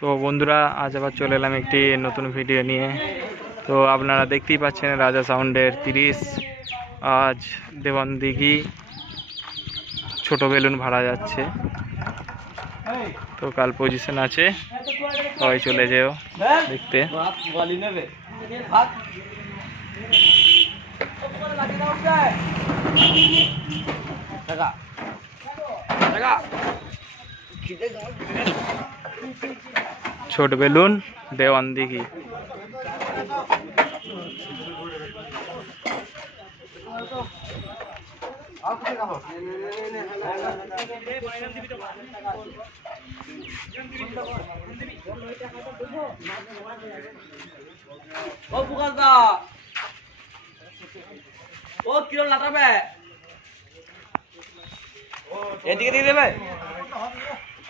তো বন্ধুরা, আজ আবার চলে এলাম একটি নতুন ভিডিও নিয়ে। তো আপনারা দেখতেই পাচ্ছেন রাজা সাউন্ডের তিরিশ। আজ দেওয়ান দিঘি ছোট বেলুন ভাড়া যাচ্ছে। তো কাল পজিশন আছে। সবাই চলে যেও দেখতে। ছোট বেলুন দেওয়ান দিঘি ও পুকাশ দা ও কিরম লাটাবে এদিকে দিয়ে দেবে ও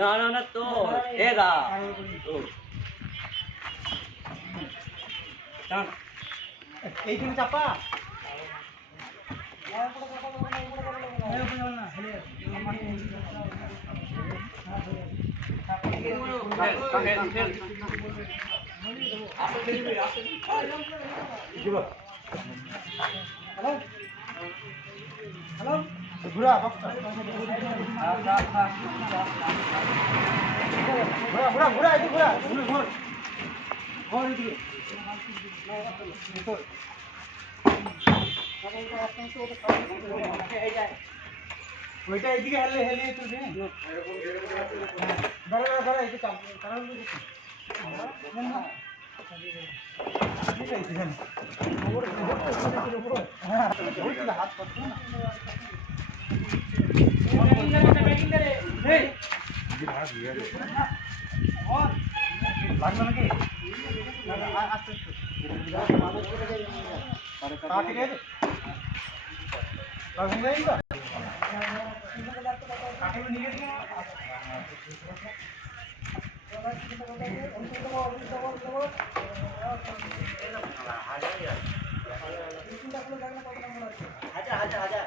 না না তো এ দা ও এইখানে চাপা ঘুরা ঘুরা ঘুরা ঘুরা এদিকে ঘুরা ঘুর ঘুর ঘুর এদিকে ওইটা এদিকে হেলে হেলে তুলবি দাঁড়া দাঁড়া দাঁড়া এদিকে চাপ কারণ হাত করছো না লাগবে নাকি আস্তে আস্তে ঠিক আছে লাগবে নাকি তো কাটিয়ে নিয়ে গেছি হাজার হাজার হাজার